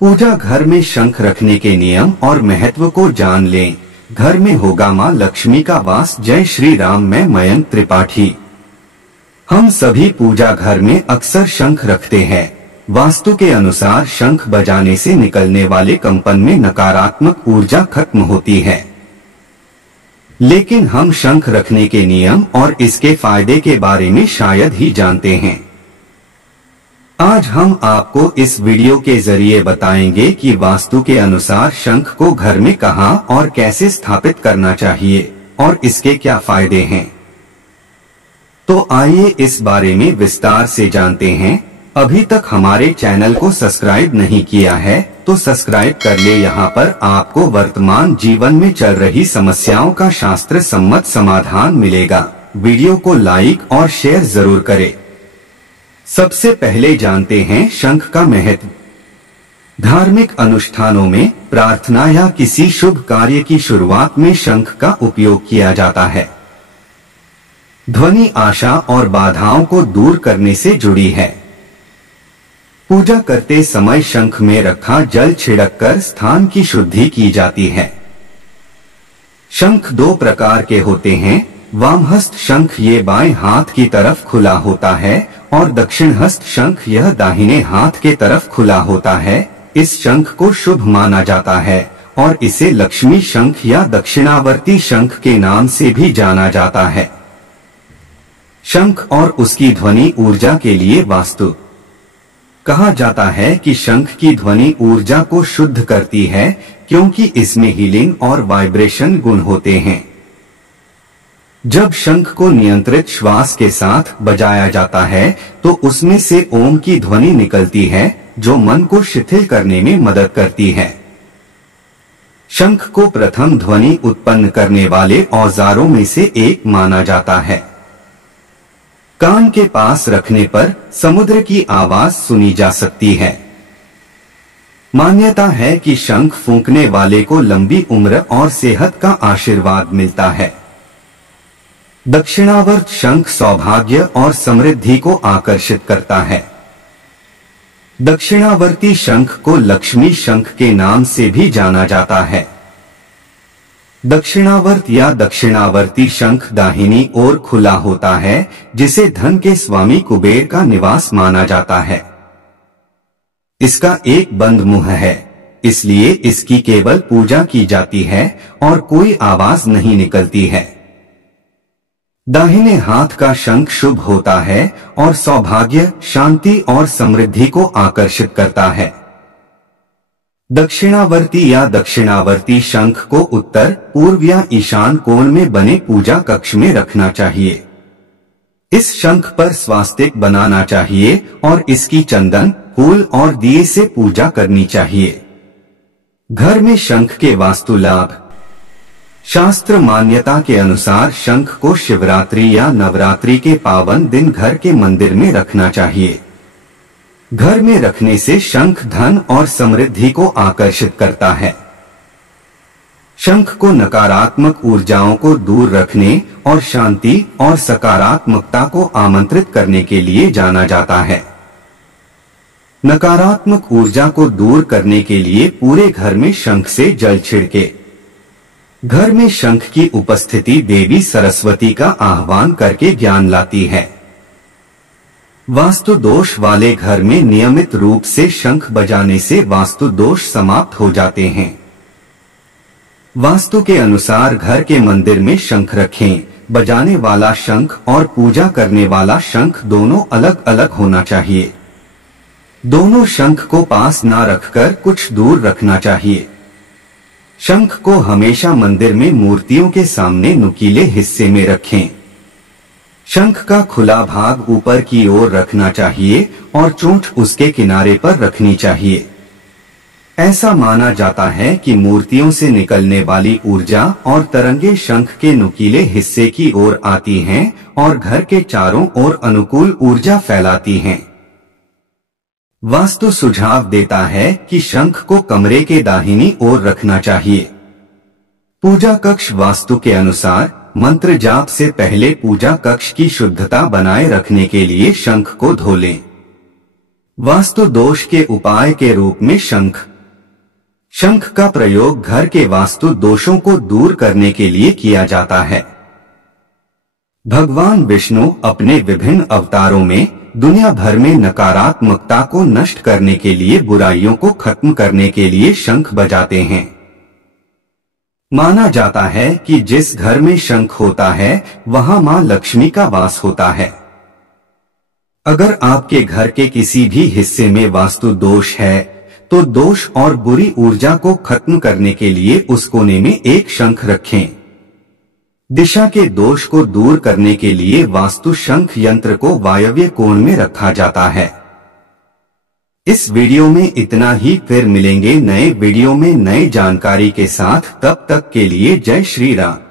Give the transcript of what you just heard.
पूजा घर में शंख रखने के नियम और महत्व को जान लें। घर में होगा मां लक्ष्मी का वास। जय श्री राम। मैं मयंक त्रिपाठी। हम सभी पूजा घर में अक्सर शंख रखते हैं। वास्तु के अनुसार शंख बजाने से निकलने वाले कंपन में नकारात्मक ऊर्जा खत्म होती है। लेकिन हम शंख रखने के नियम और इसके फायदे के बारे में शायद ही जानते हैं। आज हम आपको इस वीडियो के जरिए बताएंगे कि वास्तु के अनुसार शंख को घर में कहां और कैसे स्थापित करना चाहिए और इसके क्या फायदे हैं। तो आइए इस बारे में विस्तार से जानते हैं। अभी तक हमारे चैनल को सब्सक्राइब नहीं किया है तो सब्सक्राइब कर ले। यहाँ पर आपको वर्तमान जीवन में चल रही समस्याओं का शास्त्र सम्मत समाधान मिलेगा। वीडियो को लाइक और शेयर जरूर करें। सबसे पहले जानते हैं शंख का महत्व। धार्मिक अनुष्ठानों में प्रार्थना या किसी शुभ कार्य की शुरुआत में शंख का उपयोग किया जाता है। ध्वनि आशा और बाधाओं को दूर करने से जुड़ी है। पूजा करते समय शंख में रखा जल छिड़ककर स्थान की शुद्धि की जाती है। शंख दो प्रकार के होते हैं। वामहस्त शंख ये बाएं हाथ की तरफ खुला होता है और दक्षिण हस्त शंख यह दाहिने हाथ के तरफ खुला होता है। इस शंख को शुभ माना जाता है और इसे लक्ष्मी शंख या दक्षिणावर्ती शंख के नाम से भी जाना जाता है। शंख और उसकी ध्वनि ऊर्जा के लिए वास्तु। कहा जाता है कि शंख की ध्वनि ऊर्जा को शुद्ध करती है क्योंकि इसमें हीलिंग और वाइब्रेशन गुण होते हैं। जब शंख को नियंत्रित श्वास के साथ बजाया जाता है तो उसमें से ओम की ध्वनि निकलती है जो मन को शिथिल करने में मदद करती है। शंख को प्रथम ध्वनि उत्पन्न करने वाले औजारों में से एक माना जाता है। कान के पास रखने पर समुद्र की आवाज सुनी जा सकती है। मान्यता है कि शंख फूंकने वाले को लंबी उम्र और सेहत का आशीर्वाद मिलता है। दक्षिणावर्त शंख सौभाग्य और समृद्धि को आकर्षित करता है। दक्षिणावर्ती शंख को लक्ष्मी शंख के नाम से भी जाना जाता है। दक्षिणावर्त या दक्षिणावर्ती शंख दाहिनी ओर खुला होता है जिसे धन के स्वामी कुबेर का निवास माना जाता है। इसका एक बंद मुंह है, इसलिए इसकी केवल पूजा की जाती है और कोई आवाज नहीं निकलती है। दाहिने हाथ का शंख शुभ होता है और सौभाग्य, शांति और समृद्धि को आकर्षित करता है। दक्षिणावर्ती या दक्षिणावर्ती शंख को उत्तर, पूर्व या ईशान कोण में बने पूजा कक्ष में रखना चाहिए। इस शंख पर स्वास्तिक बनाना चाहिए और इसकी चंदन, फूल और दिए से पूजा करनी चाहिए। घर में शंख के वास्तु लाभ। शास्त्र मान्यता के अनुसार शंख को शिवरात्रि या नवरात्रि के पावन दिन घर के मंदिर में रखना चाहिए। घर में रखने से शंख धन और समृद्धि को आकर्षित करता है। शंख को नकारात्मक ऊर्जाओं को दूर रखने और शांति और सकारात्मकता को आमंत्रित करने के लिए जाना जाता है। नकारात्मक ऊर्जा को दूर करने के लिए पूरे घर में शंख से जल छिड़के। घर में शंख की उपस्थिति देवी सरस्वती का आह्वान करके ज्ञान लाती है। वास्तु दोष वाले घर में नियमित रूप से शंख बजाने से वास्तु दोष समाप्त हो जाते हैं। वास्तु के अनुसार घर के मंदिर में शंख रखें। बजाने वाला शंख और पूजा करने वाला शंख दोनों अलग अलग होना चाहिए। दोनों शंख को पास ना रखकर कुछ दूर रखना चाहिए। शंख को हमेशा मंदिर में मूर्तियों के सामने नुकीले हिस्से में रखें। शंख का खुला भाग ऊपर की ओर रखना चाहिए और चोंच उसके किनारे पर रखनी चाहिए। ऐसा माना जाता है कि मूर्तियों से निकलने वाली ऊर्जा और तरंगे शंख के नुकीले हिस्से की ओर आती हैं और घर के चारों ओर अनुकूल ऊर्जा फैलाती हैं। वास्तु सुझाव देता है कि शंख को कमरे के दाहिनी ओर रखना चाहिए। पूजा कक्ष वास्तु के अनुसार मंत्र जाप से पहले पूजा कक्ष की शुद्धता बनाए रखने के लिए शंख को धो लें। वास्तु दोष के उपाय के रूप में शंख। शंख का प्रयोग घर के वास्तु दोषों को दूर करने के लिए किया जाता है। भगवान विष्णु अपने विभिन्न अवतारों में दुनिया भर में नकारात्मकता को नष्ट करने के लिए, बुराइयों को खत्म करने के लिए शंख बजाते हैं। माना जाता है कि जिस घर में शंख होता है वहां मां लक्ष्मी का वास होता है। अगर आपके घर के किसी भी हिस्से में वास्तु दोष है तो दोष और बुरी ऊर्जा को खत्म करने के लिए उस कोने में एक शंख रखें। दिशा के दोष को दूर करने के लिए वास्तु शंख यंत्र को वायव्य कोण में रखा जाता है। इस वीडियो में इतना ही, फिर मिलेंगे नए वीडियो में नई जानकारी के साथ। तब तक के लिए जय श्री राम।